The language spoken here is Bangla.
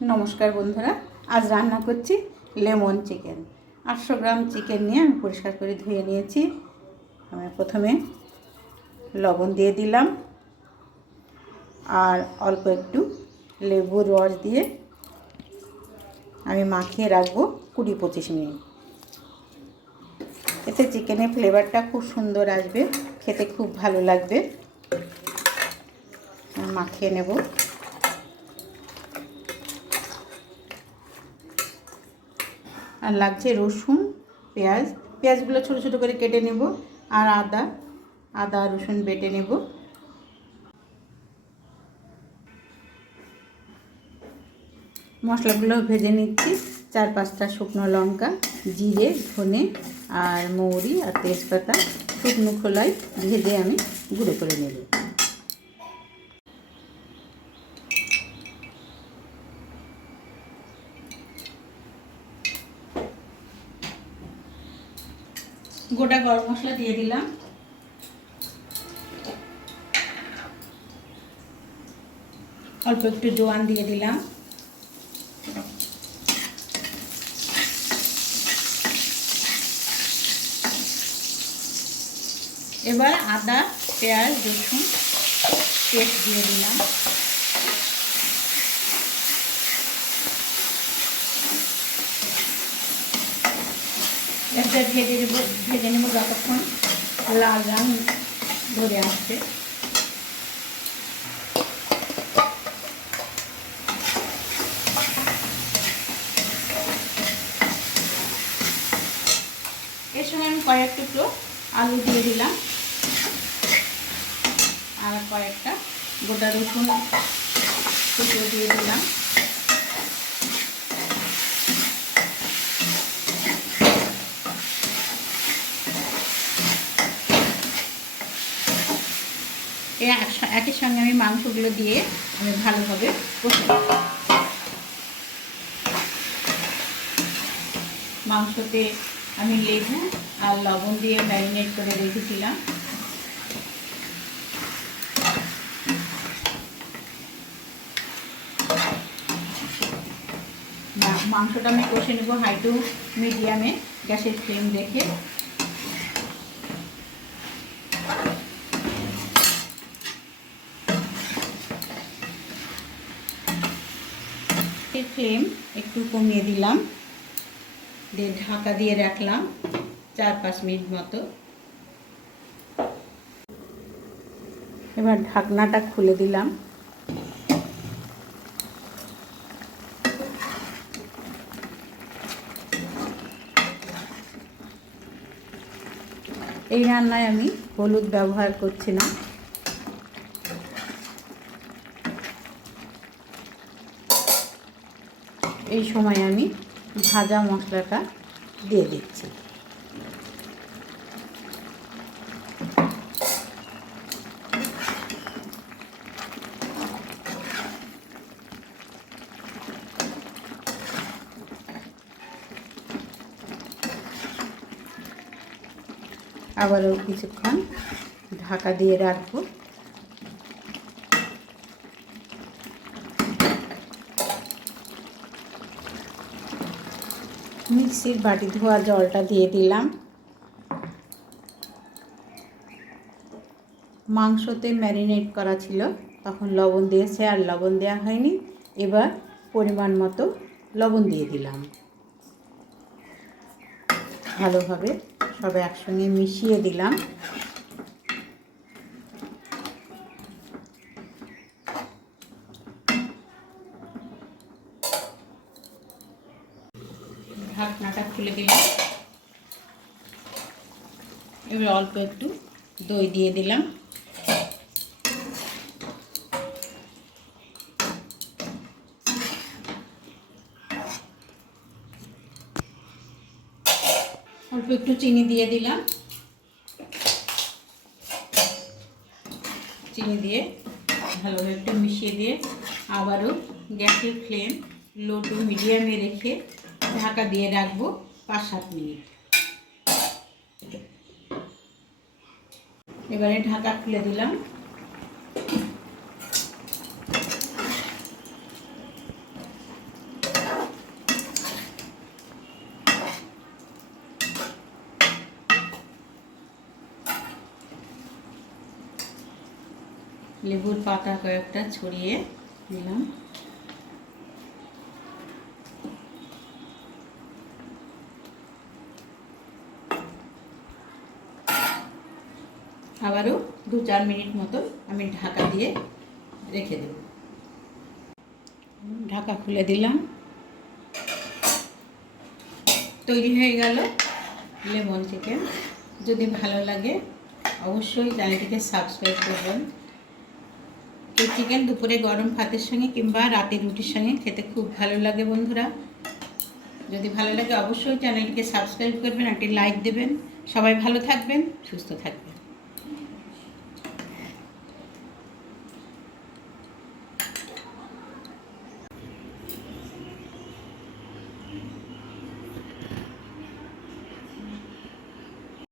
নমস্কার বন্ধুরা, আজ রান্না করছি লেমন চিকেন। 800 গ্রাম চিকেন নিয়ে আমি পরিষ্কার করে ধুয়ে নিয়েছি। আমি প্রথমে লবণ দিয়ে দিলাম আর অল্প একটু লেবুর রস দিয়ে আমি মাখিয়ে রাখবো 20-25 মিনিট। এতে চিকেনের ফ্লেভারটা খুব সুন্দর আসবে, খেতে খুব ভালো লাগবে। মাখিয়ে নেব। আর লাগছে রসুন, পেঁয়াজগুলো ছোটো ছোটো করে কেটে নেব। আর আদা রসুন বেটে নেব। মশলাগুলো ভেজে নিচ্ছি। 4-5টা শুকনো লঙ্কা, জিরে, ধনে আর মৌরি আর তেজপাতা শুকনো খোলায় ভেজে আমি গুঁড়ো করে নেব। গোটা গরম মশলা দিয়ে দিলাম। অল্প একটু জোয়ান দিয়ে দিলাম। এবার আদা, পেঁয়াজ, রসুন পেস্ট দিয়ে দিলাম। একটা ভেজে নেব যতক্ষণ লাল রং ধরে আসছে। এর সঙ্গে আমি কয়েক টুকরো আলু দিয়ে দিলাম আর কয়েকটা গোটা রসুন টুকরো দিয়ে দিলাম। একই সঙ্গে আমি মাংসগুলো দিয়ে আমি ভালোভাবে কষে নেব। মাংসতে আমি লেবু আর লবণ দিয়ে ম্যারিনেট করে রেখেছিলাম। মাংসটা আমি কষে নেব হাই টু মিডিয়ামে গ্যাসের ফ্লেম রেখে। ফ্লেম একটু কমিয়ে দিলাম, দিয়ে ঢাকা দিয়ে রাখলাম 4-5 মিনিট মতো। এবার ঢাকনাটা খুলে দিলাম। এই রান্নায় আমি হলুদ ব্যবহার করছি না। এই সময় আমি ভাজা মশলাটা দিয়ে দিচ্ছি। আবারও কিছুক্ষণ ঢাকা দিয়ে রাখবো। মিক্সির বাটি ধোয়া জলটা দিয়ে দিলাম। মাংসতে ম্যারিনেট করা ছিল, তখন লবণ দিয়েছে আর লবণ দেওয়া হয়নি। এবার পরিমাণ মতো লবণ দিয়ে দিলাম। ভালোভাবে সব একসঙ্গে মিশিয়ে দিলাম। ঢাকনাটা খুলে দিলাম। এবার অল্প একটু দই দিয়ে দিলাম। অল্প একটু চিনি দিয়ে দিলাম। চিনি দিয়ে ভালোভাবে একটু মিশিয়ে দিয়ে আবারও গ্যাসের ফ্লেম লো টু মিডিয়ামে রেখে ঢাকা দিয়ে রাখবো 5-7 মিনিট। এবারে ঢাকা খুলে দিলাম। লেবুর পাতা কয়েকটা ছড়িয়ে দিলাম। আবারও 2-4 মিনিট মতো আমি ঢাকা দিয়ে রেখে দেব। ঢাকা খুলে দিলাম। তৈরি হয়ে গেল লেমন চিকেন। যদি ভালো লাগে অবশ্যই চ্যানেলটিকে সাবস্ক্রাইব করবেন। এই চিকেন দুপুরে গরম ভাতের সঙ্গে কিংবা রাতের রুটির সঙ্গে খেতে খুব ভালো লাগে বন্ধুরা। যদি ভালো লাগে অবশ্যই চ্যানেলটিকে সাবস্ক্রাইব করবেন, একটি লাইক দেবেন। সবাই ভালো থাকবেন, সুস্থ থাকবেন।